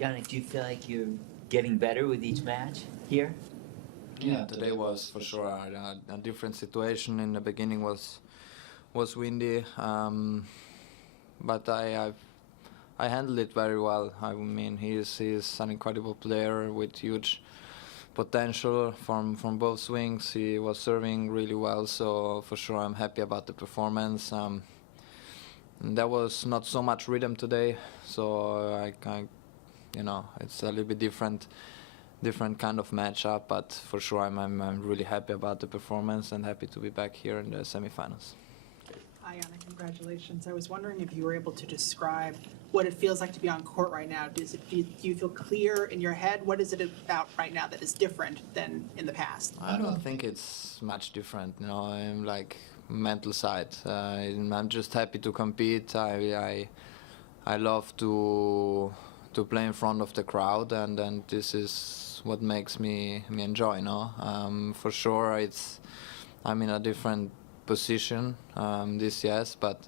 Jannik, do you feel like you're getting better with each match here? Yeah, today was for sure a different situation. In the beginning was windy, but I handled it very well. I mean, he's an incredible player with huge potential from both swings. He was serving really well, so for sure I'm happy about the performance. There was not so much rhythm today, so it's a little bit different kind of matchup, but for sure I'm really happy about the performance and happy to be back here in the semifinals. Hi, Jannik. Congratulations. I was wondering if you were able to describe what it feels like to be on court right now. Do you feel clear in your head? What is it about right now that is different than in the past? I don't think it's much different. I'm like mental side. I'm just happy to compete. I love to play in front of the crowd, and this is what makes me enjoy. For sure, I'm in a different position this yes, but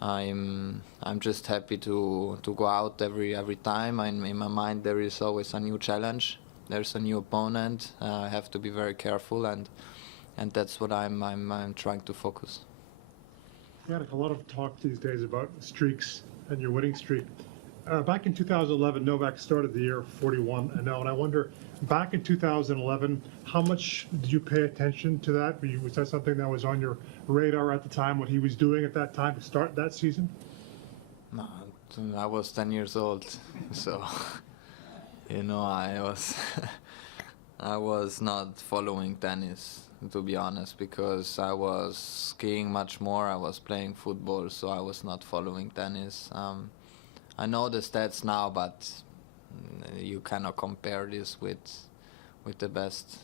I'm just happy to go out every time. In my mind, there is always a new challenge. There's a new opponent. I have to be very careful, and that's what I'm trying to focus. Jannik, a lot of talk these days about streaks and your winning streak. Back in 2011, Novak started the year 41-0, and I wonder, back in 2011, how much did you pay attention to that? Was that something that was on your radar at the time, what he was doing at that time to start that season? No, I was 10 years old, so I was not following tennis, to be honest, because I was skiing much more. I was playing football, so I was not following tennis. I know the stats now, but you cannot compare this with the best,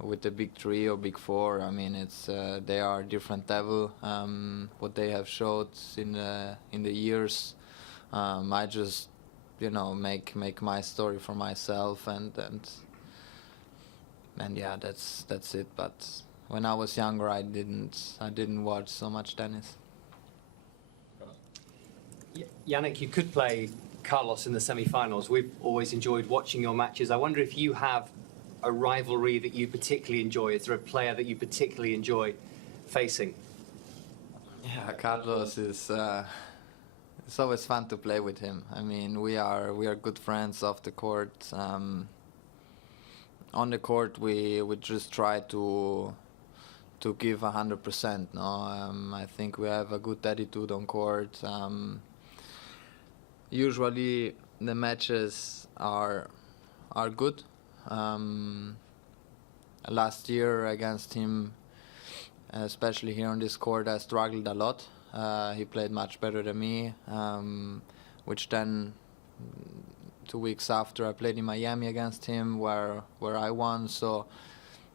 with the big three or big four. I mean, they are different level. What they have showed in the years, I just make my story for myself, and yeah, that's it. But when I was younger, I didn't watch so much tennis. Jannik, you could play Carlos in the semi-finals. We've always enjoyed watching your matches. I wonder if you have a rivalry that you particularly enjoy. Is there a player that you particularly enjoy facing? Yeah, Carlos is. It's always fun to play with him. I mean, we are good friends off the court. On the court, we just try to give 100%. I think we have a good attitude on court. Usually the matches are good. Last year against him, especially here on this court, I struggled a lot. He played much better than me, which then 2 weeks after I played in Miami against him, where I won. So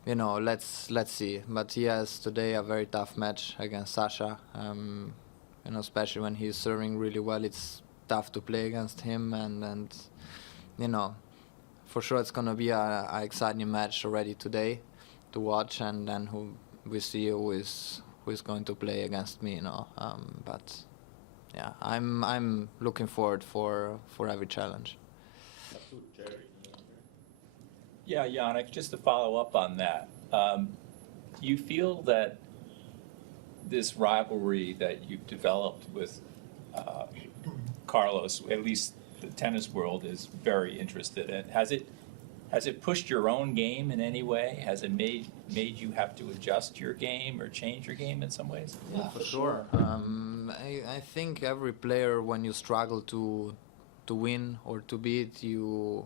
let's see. But he has today a very tough match against Sasha. Especially when he's serving really well, it's tough to play against him, and for sure it's gonna be a exciting match already today to watch, and then we see who is going to play against me. But yeah, I'm looking forward for every challenge. Yeah, Jannik, just to follow up on that, do you feel that this rivalry that you've developed with Carlos, at least the tennis world is very interested in, has it pushed your own game in any way? Has it made you have to adjust your game or change your game in some ways? Yeah, for sure. I think every player, when you struggle to win or to beat, you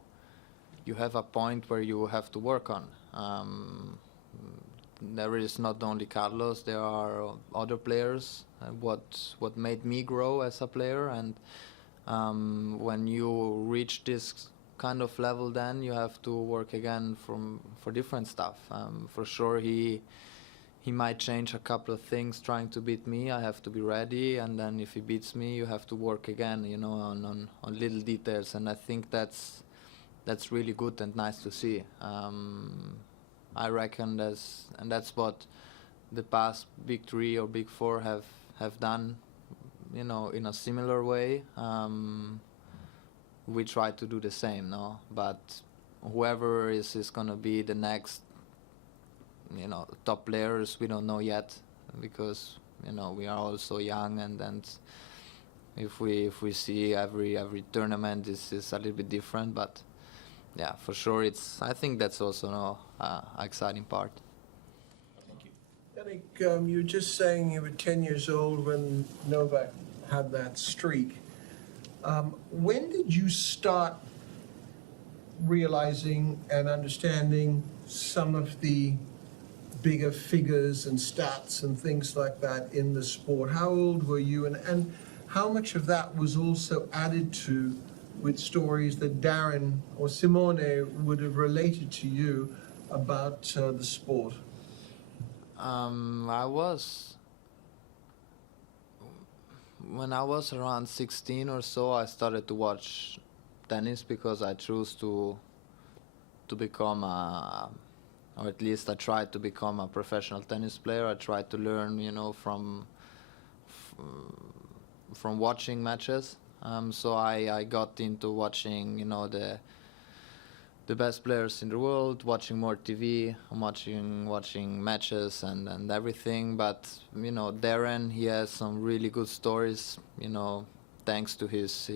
have a point where you have to work on. There is not only Carlos, there are other players. What made me grow as a player, and when you reach this kind of level, then you have to work again for different stuff. For sure, he might change a couple of things trying to beat me. I have to be ready, and then if he beats me, you have to work again, on little details. And I think that's really good and nice to see. I reckon that's what the past big three or big four have done, you know, in a similar way. We try to do the same, no? But whoever is gonna be the next, you know, top players, we don't know yet, because, you know, we are all so young, and if we see every tournament is a little bit different, but yeah, for sure I think that's also exciting part. Thank you. Jannik, you were just saying you were 10 years old when Novak had that streak. When did you start realizing and understanding some of the bigger figures and stats and things like that in the sport? How old were you, and how much of that was also added to with stories that Darren or Simone would have related to you about the sport? When I was around 16 or so, I started to watch tennis because I chose to become or at least I tried to become a professional tennis player. I tried to learn, you know, from watching matches. So I got into watching, you know, the best players in the world, watching more TV, watching matches and everything. But, you know, Darren, he has some really good stories, you know, thanks to his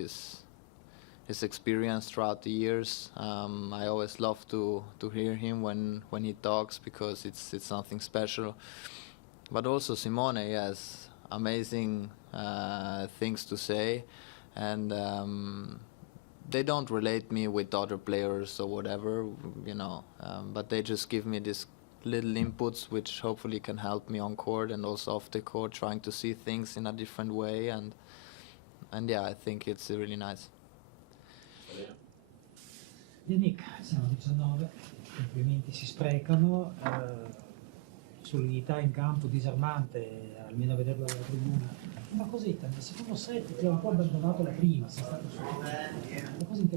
experience throughout the years. I always love to hear him when he talks, because it's something special. But also Simone has amazing things to say, and they don't relate me with other players or whatever, you know, but they just give me these little inputs which hopefully can help me on court and also off the court, trying to see things in a different way, and yeah, I think it's really nice. Jannik, siamo 19, complimenti si sprecano, solidità in campo disarmante, almeno a vederlo dalla tribuna. Una cosetta, nel secondo set ti ho un po' abbandonato la prima, sei stato su una cosa